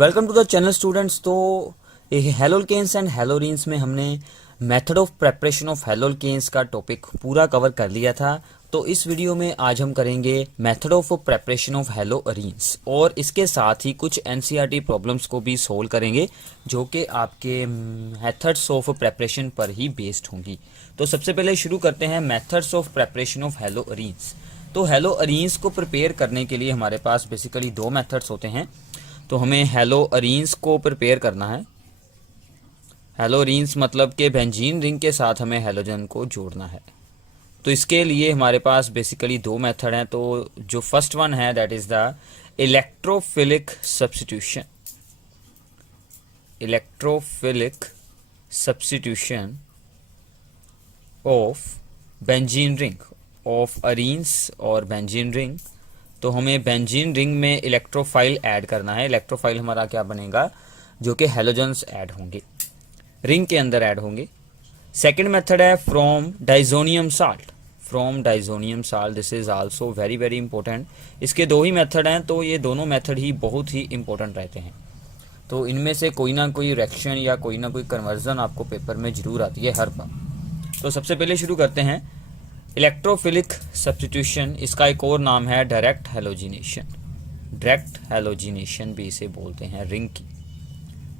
Welcome to the channel students. तो haloalkanes and haloarenes में हमने method of preparation of haloalkanes का topic पूरा कवर कर लिया था। तो इस वीडियो में आज हम करेंगे मेथड ऑफ प्रेपरेशन ऑफ हेलोरीन्स और इसके साथ ही कुछ एनसीईआरटी प्रॉब्लम्स को भी सोल्व करेंगे जो कि आपके मेथड्स ऑफ प्रेपरेशन पर ही बेस्ड होंगी। तो सबसे पहले शुरू करते हैं मेथड्स ऑफ प्रेपरेशन ऑफ हेलोरीन्स। तो हेलोरीन्स को प्रिपेयर करने के लिए हमारे पास बेसिकली दो मेथड्स होते हैं। तो हमें हेलोरीन्स को प्रिपेयर करना है। हेलोरीन्स मतलब कि बेंजीन रिंग के साथ हमें हेलोजन को जोड़ना है। तो इसके लिए हमारे पास बेसिकली दो मेथड हैं। तो जो फर्स्ट वन है that is the electrophilic substitution. Electrophilic substitution of benzene ring of arenes और बेंजीन रिंग। तो हमें बेंजीन रिंग में इलेक्ट्रोफाइल ऐड करना है। इलेक्ट्रोफाइल हमारा क्या बनेगा, जो कि हेलोजन्स ऐड होंगे, रिंग के अंदर ऐड होंगे। सेकंड मेथड है from diazonium salt. From diazonium salt, this is also very very important. इसके दो ही मेथड हैं, तो ये दोनों मेथड ही बहुत ही इंपॉर्टेंट रहते हैं। तो इनमें से कोई ना कोई रिएक्शन या कोई ना कोई कन्वर्जन आपको पेपर में जरूर आती है हर बार। तो सबसे पहले शुरू करते हैं इलेक्ट्रोफिलिक सब्स्टिट्यूशन। इसका एक और नाम है डायरेक्ट हेलोजिनेशन। डायरेक्ट हेलोजिनेशन भी इसे बोलते हैं रिंग की,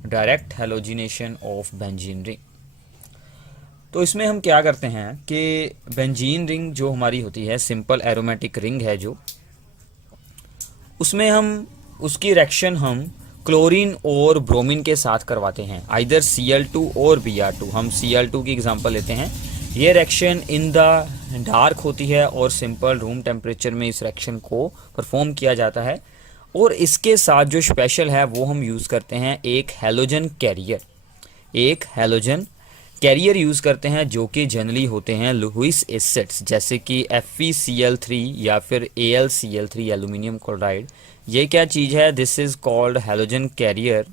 direct halogenation of benzene ring. तो इसमें हम क्या करते हैं कि बेंजीन रिंग जो हमारी होती है, सिंपल एरोमेटिक रिंग है जो, उसमें हम उसकी रिएक्शन हम क्लोरीन और ब्रोमीन के साथ करवाते हैं, आइदर Cl2 और Br2। हम Cl2 की एग्जांपल लेते हैं। ये रिएक्शन इन द डार्क होती है और सिंपल रूम टेम्परेचर में इस रिएक्शन को परफॉर्म किया जाता है। और इसके साथ जो स्पेशल है वो हम यूज़ करते हैं एक हेलोजन कैरियर। एक हेलोजन कैरियर यूज़ करते हैं जो कि जनरली होते हैं लुईस एसिड्स, जैसे कि FeCl3 या फिर AlCl3 एल्यूमिनियम क्लोराइड। ये क्या चीज़ है, this is called halogen carrier.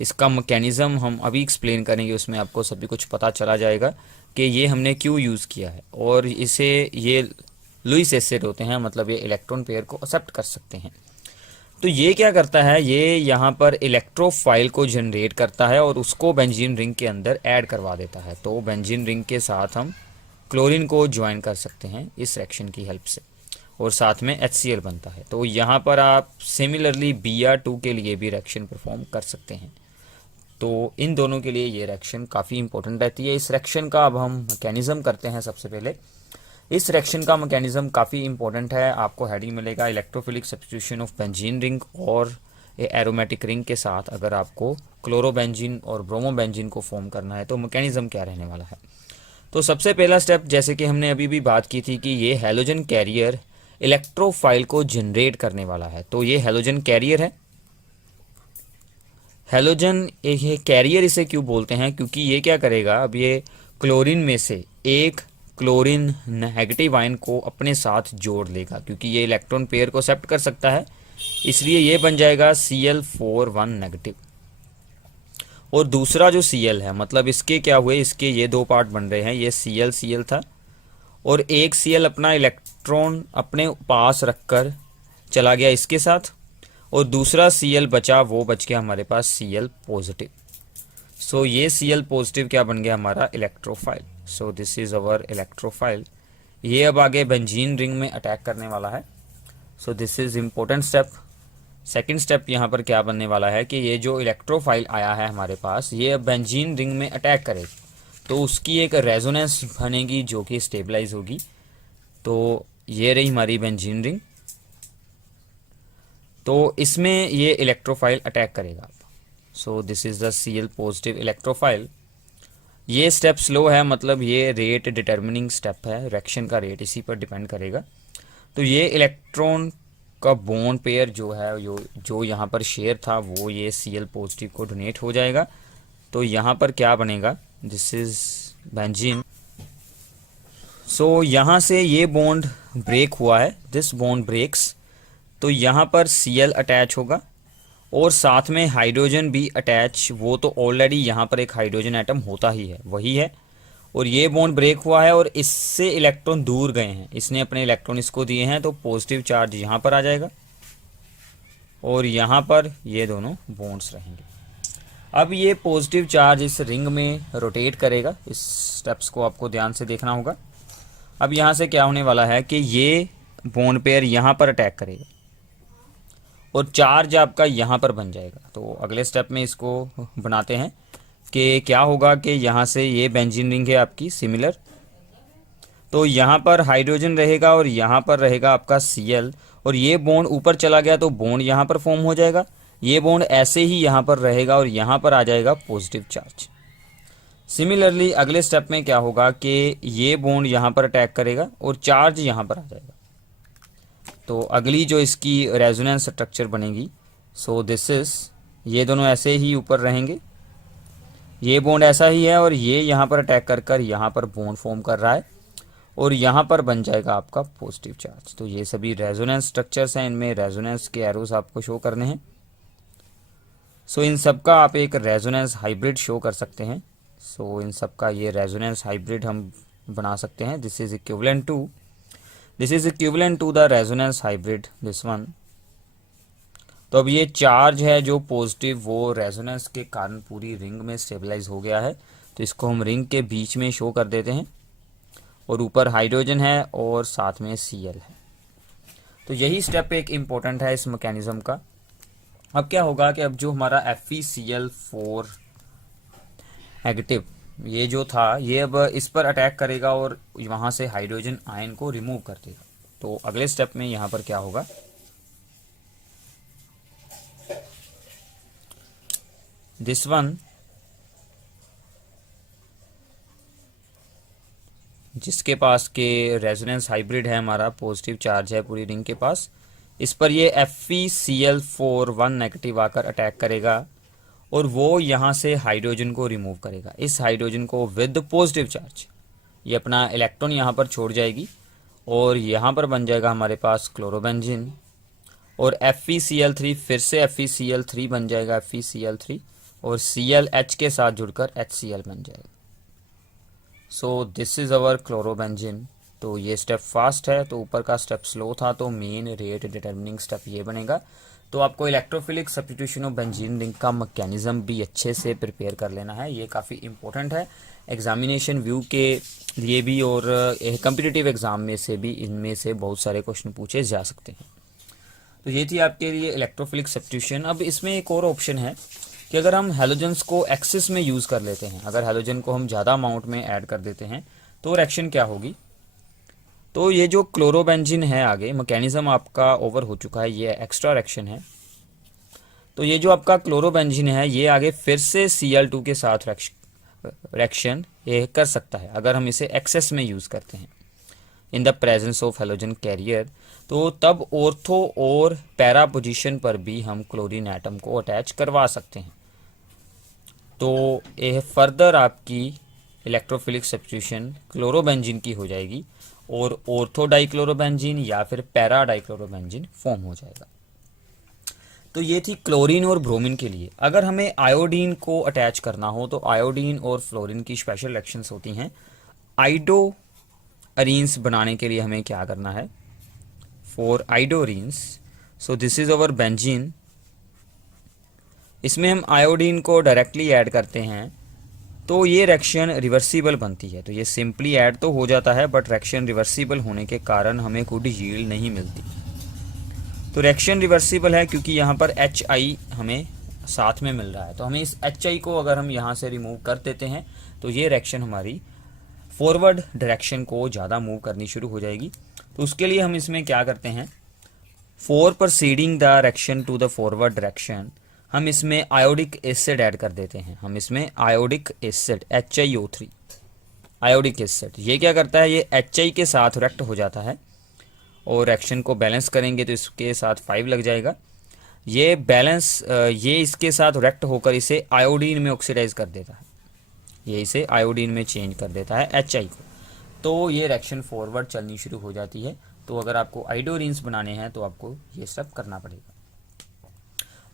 इसका मैकेनिज्म हम अभी एक्सप्लेन करेंगे, उसमें आपको सभी कुछ पता चला जाएगा कि ये हमने क्यों यूज़ किया है। और इसे ये लुईस एसिड होते हैं, मतलब ये इलेक्ट्रॉन पेयर को एक्सेप्ट कर सकते हैं। तो ये क्या करता है, ये यहाँ पर इलेक्ट्रोफाइल को जनरेट करता है और उसको बेंजीन रिंग के अंदर ऐड करवा देता है। तो बेंजीन रिंग के साथ हम क्लोरीन को ज्वाइन कर सकते हैं इस रिएक्शन की हेल्प से, और साथ में HCl बनता है। तो यहाँ पर आप सिमिलरली Br2 के लिए भी रिएक्शन परफॉर्म कर सकते हैं। तो इन दोनों के लिए ये रिएक्शन काफ़ी इंपॉर्टेंट रहती है। इस रिएक्शन का अब हम मैकेनिज्म करते हैं। सबसे पहले इस रिएक्शन का मैकेनिज्म काफ़ी इंपॉर्टेंट है। आपको हेडिंग मिलेगा electrophilic substitution of benzene ring और एरोमेटिक रिंग के साथ अगर आपको क्लोरोबेंजीन और ब्रोमोबेंजीन को फॉर्म करना है तो मैकेनिज्म क्या रहने वाला है। तो सबसे पहला स्टेप, जैसे कि हमने अभी भी बात की थी कि ये हेलोजन कैरियर इलेक्ट्रोफाइल को जनरेट करने वाला है। तो ये हेलोजन कैरियर है। हेलोजन ये कैरियर इसे क्यों बोलते हैं, क्योंकि ये क्या करेगा, अब ये क्लोरीन में से एक क्लोरीन नेगेटिव आयन को अपने साथ जोड़ लेगा, क्योंकि ये इलेक्ट्रॉन पेयर को एक्सेप्ट कर सकता है, इसलिए ये बन जाएगा Cl4 नेगेटिव। और दूसरा जो Cl है, मतलब इसके क्या हुए, इसके ये दो पार्ट बन रहे हैं। ये Cl था और एक Cl अपना इलेक्ट्रॉन अपने पास रखकर चला गया इसके साथ, और दूसरा Cl बचा, वो बच गया हमारे पास Cl पॉजिटिव। सो ये Cl पॉजिटिव क्या बन गया, हमारा electrophile. So this is our electrophile. ये अब आगे बेंजीन रिंग में अटैक करने वाला है। So this is important step. Second step यहाँ पर क्या बनने वाला है कि ये जो इलेक्ट्रोफाइल आया है हमारे पास, ये अब बेंजीन रिंग में अटैक करेगा, तो उसकी एक रेजोनेंस बनेगी जो कि स्टेबलाइज होगी। तो ये रही हमारी बेंजीन रिंग। तो इसमें ये इलेक्ट्रोफाइल अटैक करेगा। So this is the Cl positive electrophile. ये स्टेप स्लो है, मतलब ये रेट डिटर्मिनिंग स्टेप है, रिएक्शन का रेट इसी पर डिपेंड करेगा। तो ये इलेक्ट्रॉन का बॉन्ड पेयर जो है, जो यहाँ पर शेयर था, वो ये Cl पॉजिटिव को डोनेट हो जाएगा। तो यहाँ पर क्या बनेगा, दिस इज बेंजीन। सो यहाँ से ये बॉन्ड ब्रेक हुआ है, दिस बॉन्ड ब्रेक्स। तो यहाँ पर Cl अटैच होगा और साथ में हाइड्रोजन भी अटैच, वो तो ऑलरेडी यहाँ पर एक हाइड्रोजन एटम होता ही है, वही है। और ये बॉन्ड ब्रेक हुआ है और इससे इलेक्ट्रॉन दूर गए हैं, इसने अपने इलेक्ट्रॉन इसको दिए हैं, तो पॉजिटिव चार्ज यहाँ पर आ जाएगा। और यहाँ पर ये दोनों बॉन्ड्स रहेंगे। अब ये पॉजिटिव चार्ज इस रिंग में रोटेट करेगा। इस स्टेप्स को आपको ध्यान से देखना होगा। अब यहाँ से क्या होने वाला है कि ये बॉन्ड पेयर यहाँ पर अटैक करेगा और चार्ज आपका यहाँ पर बन जाएगा। तो अगले स्टेप में इसको बनाते हैं कि क्या होगा कि यहाँ से ये बेंजीन रिंग है आपकी सिमिलर, तो यहाँ पर हाइड्रोजन रहेगा और यहाँ पर रहेगा आपका Cl, और ये बॉन्ड ऊपर चला गया तो बॉन्ड यहाँ पर फॉर्म हो जाएगा। ये बॉन्ड ऐसे ही यहाँ पर रहेगा और यहाँ पर आ जाएगा पॉजिटिव चार्ज। सिमिलरली अगले स्टेप में क्या होगा कि ये बॉन्ड यहाँ पर अटैक करेगा और चार्ज यहाँ पर आ जाएगा। तो अगली जो इसकी रेजोनेंस स्ट्रक्चर बनेगी, सो दिस इज, ये दोनों ऐसे ही ऊपर रहेंगे, ये बॉन्ड ऐसा ही है और ये यहाँ पर अटैक कर कर यहाँ पर बॉन्ड फॉर्म कर रहा है और यहाँ पर बन जाएगा आपका पॉजिटिव चार्ज। तो ये सभी रेजोनेंस स्ट्रक्चर्स हैं, इनमें रेजोनेंस के एरोस आपको शो करने हैं। सो इन सब का आप एक रेजोनेंस हाइब्रिड शो कर सकते हैं। सो इन सब का ये रेजोनेंस हाइब्रिड हम बना सकते हैं। This is equivalent to the resonance hybrid this one. तो अब ये चार्ज है जो पॉजिटिव, वो रेजोनेंस के कारण पूरी रिंग में स्टेबलाइज हो गया है। तो इसको हम रिंग के बीच में शो कर देते हैं और ऊपर हाइड्रोजन है और साथ में Cl है। तो यही स्टेप एक इम्पोर्टेंट है इस मैकेनिज्म का। अब क्या होगा कि अब जो हमारा FeCl4 नेगेटिव ये जो था, ये अब इस पर अटैक करेगा और वहाँ से हाइड्रोजन आयन को रिमूव कर देगा। तो अगले स्टेप में यहाँ पर क्या होगा, दिस वन, जिसके पास के रेजोनेंस हाइब्रिड है, हमारा पॉजिटिव चार्ज है पूरी रिंग के पास, इस पर ये FeCl4 1 नेगेटिव आकर अटैक करेगा और वो यहाँ से हाइड्रोजन को रिमूव करेगा। इस हाइड्रोजन को विद पॉजिटिव चार्ज ये अपना इलेक्ट्रॉन यहाँ पर छोड़ जाएगी और यहाँ पर बन जाएगा हमारे पास क्लोरोबेंजीन और FeCl3 फिर से FeCl3 बन जाएगा FeCl3 और ClH के साथ जुड़कर HCl बन जाएगा। So this is our chlorobenzene. तो ये स्टेप फास्ट है, तो ऊपर का स्टेप स्लो था, तो मेन रेट डिटर्मिनिंग स्टेप ये बनेगा। तो आपको electrophilic substitution of benzene ring का मैकेनिज्म भी अच्छे से प्रिपेयर कर लेना है। ये काफ़ी इंपॉर्टेंट है एग्जामिनेशन व्यू के लिए भी और कम्पिटिटिव एग्जाम में से भी इनमें से बहुत सारे क्वेश्चन पूछे जा सकते हैं। तो ये थी आपके लिए इलेक्ट्रोफिलिक सब्स्टिट्यूशन। अब इसमें एक और ऑप्शन है कि अगर हम हैलोजेंस को एक्सेस में यूज़ कर लेते हैं, अगर हैलोजन को हम ज़्यादा अमाउंट में ऐड कर देते हैं तो रिएक्शन क्या होगी। तो ये जो क्लोरोबेंजीन है, आगे मैकेनिज्म आपका ओवर हो चुका है, ये एक्स्ट्रा रिएक्शन है। तो ये जो आपका क्लोरोबेंजीन है ये आगे फिर से Cl2 के साथ रिएक्शन ये कर सकता है अगर हम इसे एक्सेस में यूज़ करते हैं in the presence of halogen carrier. तो तब ऑर्थो और पैरा पोजीशन पर भी हम क्लोरीन एटम को अटैच करवा सकते हैं। तो यह फर्दर आपकी इलेक्ट्रोफिलिक सब्स्टिट्यूशन क्लोरोबेंजीन की हो जाएगी और ऑर्थो डाइक्लोरोबेंजीन या फिर पैरा डाइक्लोरोबेंजीन फॉर्म हो जाएगा। तो ये थी क्लोरीन और ब्रोमीन के लिए। अगर हमें आयोडीन को अटैच करना हो तो आयोडीन और फ्लोरीन की स्पेशल रिएक्शंस होती हैं। आइडो अरीन्स बनाने के लिए हमें क्या करना है, for आइडो arenes, so this is our benzene. इसमें हम आयोडीन को डायरेक्टली ऐड करते हैं तो ये रिएक्शन रिवर्सिबल बनती है। तो ये सिंपली ऐड तो हो जाता है बट रिएक्शन रिवर्सिबल होने के कारण हमें गुड यील्ड नहीं मिलती। तो रिएक्शन रिवर्सिबल है क्योंकि यहाँ पर HI हमें साथ में मिल रहा है। तो हमें इस HI को अगर हम यहाँ से रिमूव कर देते हैं तो ये रिएक्शन हमारी फॉरवर्ड डायरेक्शन को ज़्यादा मूव करनी शुरू हो जाएगी। तो उसके लिए हम इसमें क्या करते हैं, for proceeding the reaction to the forward direction हम इसमें आयोडिक एसिड ऐड कर देते हैं। हम इसमें iodic acid HiO3 iodic acid, ये क्या करता है, ये HI के साथ रिएक्ट हो जाता है और रिएक्शन को बैलेंस करेंगे तो इसके साथ 5 लग जाएगा। ये बैलेंस ये इसके साथ रिएक्ट होकर इसे आयोडीन में ऑक्सीडाइज कर देता है, ये इसे आयोडीन में चेंज कर देता है HI को। तो ये रिएक्शन फॉरवर्ड चलनी शुरू हो जाती है। तो अगर आपको आइडोरिन्स बनाने हैं तो आपको ये सब करना पड़ेगा।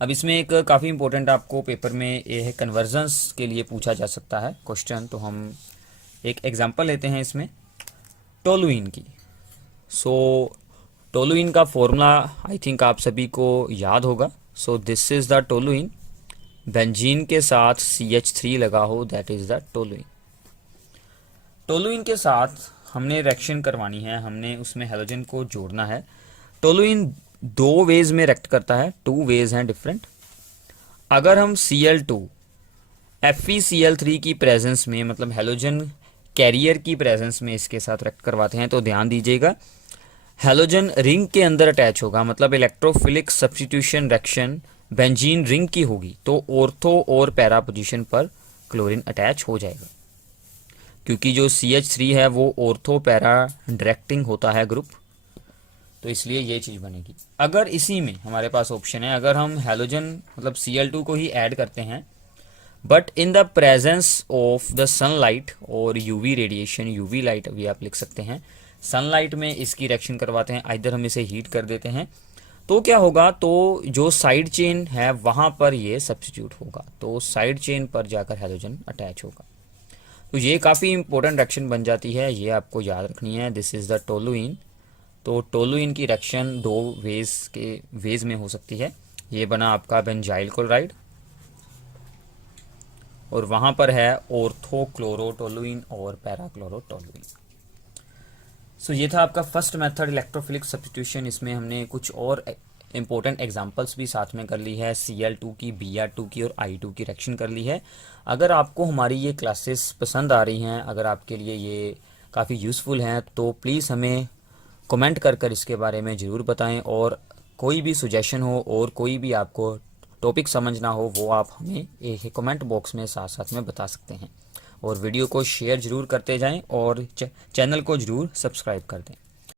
अब इसमें एक काफ़ी इंपॉर्टेंट आपको पेपर में ये है कन्वर्जन्स के लिए पूछा जा सकता है क्वेश्चन। तो हम एक एग्जांपल लेते हैं इसमें टोलुइन की। सो टोलुइन का फॉर्मूला आई थिंक आप सभी को याद होगा। So this is the toluene. Benzene के साथ CH3 लगा हो, that is the toluene. Toluene के साथ हमने रिएक्शन करवानी है, हमने उसमें हेलोजन को जोड़ना है। टोलुइन 2 वेज में रिएक्ट करता है, 2 वेज हैं डिफरेंट। अगर हम Cl2 FeCl3 की प्रेजेंस में, मतलब हेलोजन कैरियर की प्रेजेंस में इसके साथ रिएक्ट करवाते हैं, तो ध्यान दीजिएगा हेलोजन रिंग के अंदर अटैच होगा, मतलब electrophilic substitution reaction benzene ring की होगी, तो ऑर्थो और पैरा पोजीशन पर क्लोरीन अटैच हो जाएगा, क्योंकि जो CH3 है वो ऑर्थो पैरा डायरेक्टिंग होता है ग्रुप, तो इसलिए ये चीज़ बनेगी। अगर इसी में हमारे पास ऑप्शन है, अगर हम हेलोजन मतलब Cl2 को ही ऐड करते हैं, but in the presence of the sunlight और यूवी रेडिएशन, यूवी लाइट भी आप लिख सकते हैं, सनलाइट में इसकी रिएक्शन करवाते हैं, आइदर हम इसे हीट कर देते हैं, तो क्या होगा, तो जो साइड चेन है वहाँ पर ये सब्स्टिट्यूट होगा, तो साइड चेन पर जाकर हेलोजन अटैच होगा। तो ये काफ़ी इंपॉर्टेंट रिएक्शन बन जाती है, ये आपको याद रखनी है। This is the toluene. तो टोलुइन की रिएक्शन 2 वेज में हो सकती है। ये बना आपका बेंजाइल क्लोराइड और वहाँ पर है ऑर्थोक्लोरोटोलुइन और पैराक्लोरोटोलुइन। सो ये था आपका फर्स्ट मेथड इलेक्ट्रोफिलिक सब्स्टिट्यूशन। इसमें हमने कुछ और इंपॉर्टेंट एग्जांपल्स भी साथ में कर ली है, Cl2 की, Br2 की और I2 की रिएक्शन कर ली है। अगर आपको हमारी ये क्लासेस पसंद आ रही हैं, अगर आपके लिए ये काफ़ी यूज़फुल हैं, तो प्लीज़ हमें कमेंट कर इसके बारे में ज़रूर बताएं, और कोई भी सुजेशन हो और कोई भी आपको टॉपिक समझना हो वो आप हमें एक कमेंट बॉक्स में साथ साथ में बता सकते हैं। और वीडियो को शेयर ज़रूर करते जाएं और चैनल को ज़रूर सब्सक्राइब कर दें।